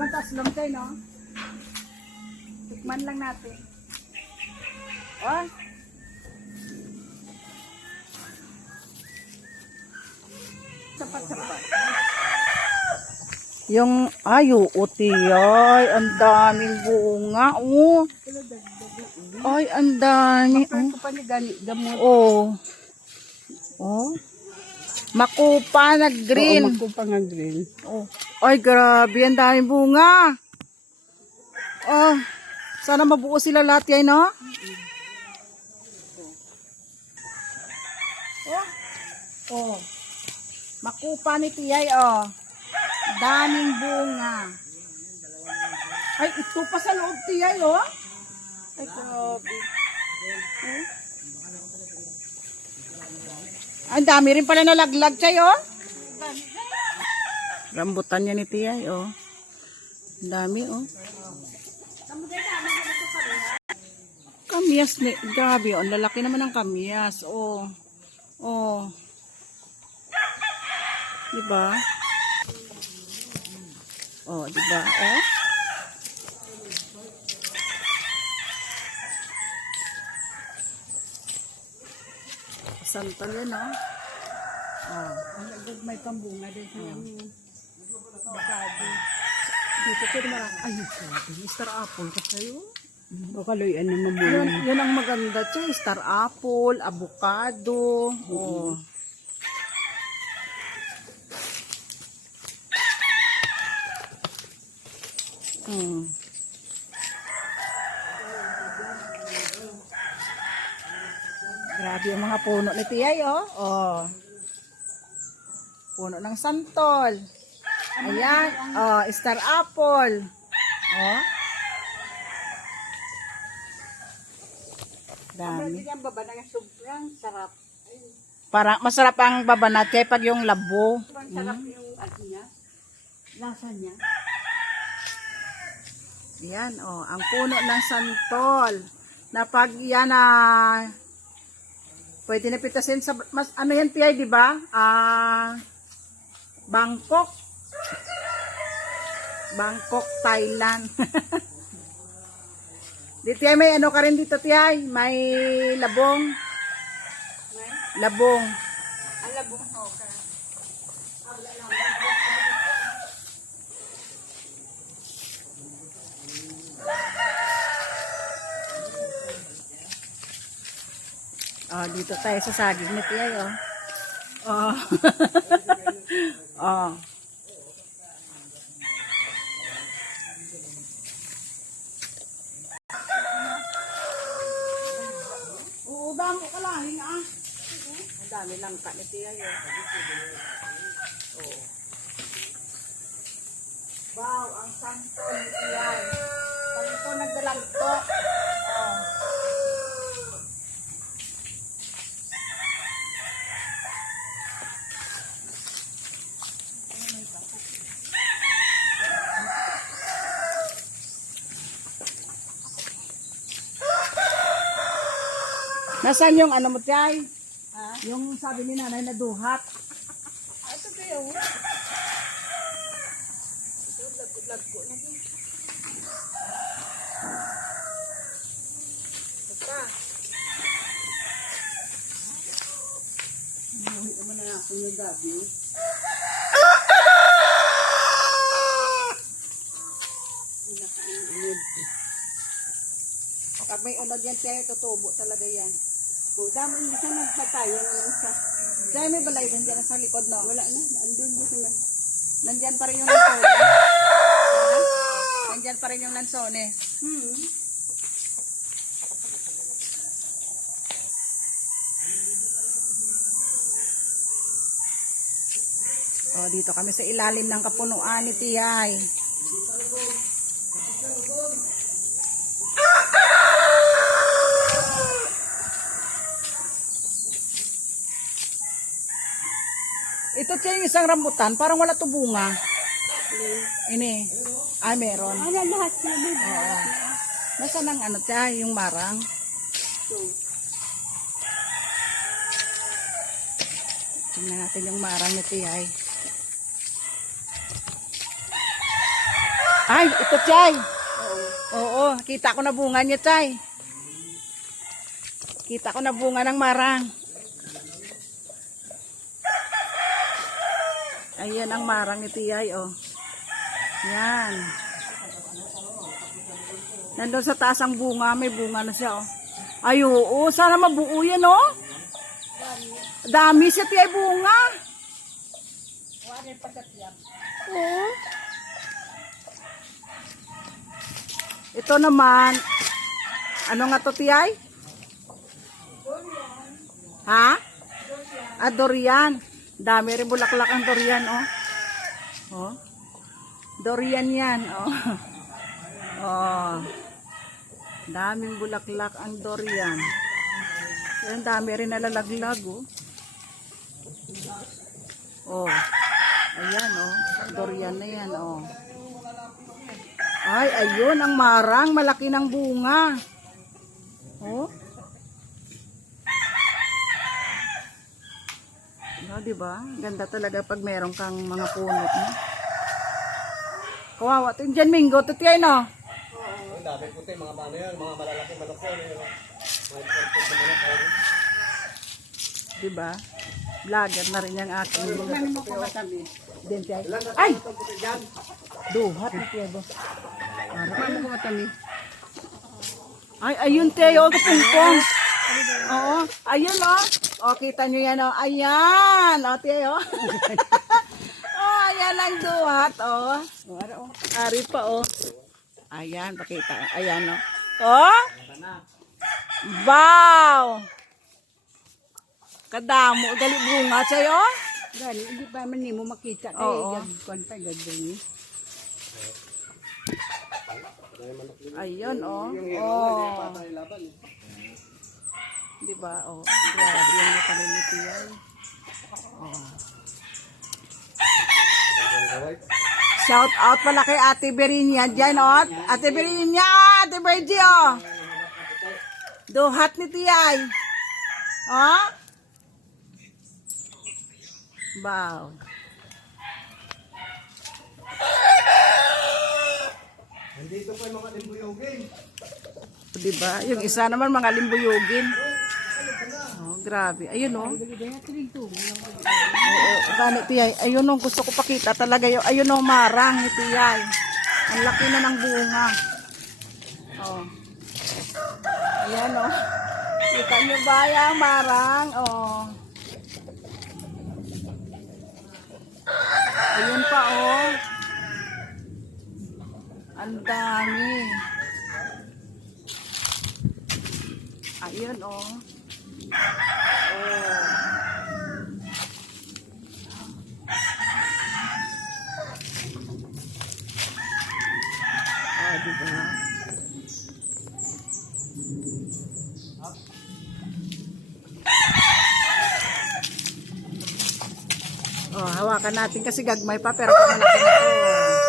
naman taas lang tayo, no? Tikman lang natin. Oh. Sapat-sapat. Yung uti ay, ang daming bunga. Oh. Ay, ang dami. Oh. Oh. Makupa na green. Oo, makupa nga green. Oh. Ay, grabe, ang daming bunga. Oh. Sana mabuo sila lahat yan, no? Oh. Oh. Makupa ni Tiyay, oh. Daming bunga. Ay, ito pa sa loob, Tiyay, oh. Ay, grabe. Oh. Ang dami rin pala nalaglag sa'yo. Rambutan niya ni Tiyay, oh. Ang dami, oh. Kamyas ni, grabe, oh. Ang lalaki naman ng kamyas, oh. Oh. Diba? Oh, diba? Oh. Santol yan, oh. Oh. May pambunga din sa yung bakado. Dito pero marami. Ay, Mr. Apple ka sa'yo. O kaloy, ano mabuhay. Yun ang maganda siya. Star apple, avocado. Oh. Grabe yung mga puno ni Tiyay, oh. Oh. Puno ng santol. Ayan. Oh, star apple. Oh. Dami. Ang baba na sobrang sarap. Para masarap ang babanat kaya pag yung labo. Sobrang sarap yung ano niya. Lasa niya. Yan, oh, ang puno ng santol. Na pag yan pwede na pitasin sa mas ano yan Piyay, di ba? Bangkok. Bangkok, Thailand. Dito ay may ano ka rin dito Tiyay, may labong. Labong. Ang labong hoka. Oh, dito tayo sa saging ni Tiyay, oh. Oh. Oh. Oo, damo ka lang, ah. Ang dami lang ka ni Tiyay, oh. Oh. Wow, ang santo ni Tiyay. Pag ito nagdalagto. Oh. Nasaan yung ano mo, Tiyay? Yung sabi ni nanay na duhat. Ito kayo. Ito, lag-ko na din. Ito pa. Buhay naman na ako yung gabi. Pag may unod yan, Tiyay, tutubo talaga yan. O, dami hindi siya nagpatayo ng isa. Tiyay, may balay din dyan sa likod, no? Wala na, andun dito na. Nandyan pa rin yung lansones. Nandyan pa rin yung lansones. Oh, dito kami sa ilalim ng kapunuan ni Tiyay. Ito Tiyay, yung isang rambutan, parang wala to bunga. Ini. Ay, meron. Ano lahat yun? Oo. Nasaan ang ano Tiyay, yung marang? Tingnan natin yung marang ni Tiyay. Ay, ito, Chay. Oo, kita ko na bunga niya, Chay. Kita ko na bunga ng marang. Ayan ang marang ni Tiyay, oh. Yan. Nandun sa taas ang bunga, may bunga na siya, oh. Ay, oo, sana mabuo yan, oh. Dami siya, Tiyay, bunga. Oo. Ito naman, ano nga to, Tiyay? Ha? Ah, durian. Dami rin bulaklak ang durian, oh. Oh. Durian yan, oh. Oh. Daming bulaklak ang durian. Yan, dami rin nalalaglag, oh. Oh. Ayan, oh. Durian na yan, oh. Ay, ayun, ang marang. Malaki ng bunga. Oh. No, diba? Ganda talaga pag meron kang mga punot, no? Kawawa. Ito dyan, Mingo. Ito tiyan, no? Ang dami puti, mga paano yan, mga malalaki manok yan. Mga ipagpag na manok. Diba? Vlogger na rin yung aking. Ano mo ko matabi? Din tiyan. Ay! Ito puti dyan. Duhat ni tiyan, bo. Ano ko matabi? Ay, ayun, tiyan. Oh, kapungpong. Oo. Ayun, oh. O, kita nyo yan, oh. Ayan. O, tiyan, oh. Oh, ayan ang duhat, oh. Ari pa, oh. Ayan, pakita. Ayan, oh. Oh! Wow! Kadamo. Dali bunga sa'yo. Gani, hindi pa man mo makita kay Oo. gagkuan pa gagawin. Ayun, oh. Oh. Diba, oh. Grabe yung makalimiti yan. Oh. Shout out pala kay Ate Berinya dyan, oh. Ate Berinya, Ate Bergie, oh. Duhat ni Tiyay. Oh. Wow. Nandito po yung mga limbuyogin. Diba? Yung isa naman mga limbuyugin. Oh, grabe. Ayun, oh. Oo, ganit Tiyay. Ayun, oh. Gusto ko pakita talaga yun. Ayun, oh. Marang ni Tiyay. Ang laki na ng bunga. Oh. Ayan, oh. Kita nyo ba yung marang? Oh. Ayun pa, oh. Ang dami. Ayun, oh. Oh. Ah, diba? Oh, hawakan natin kasi gagmay pa pero malaki na to.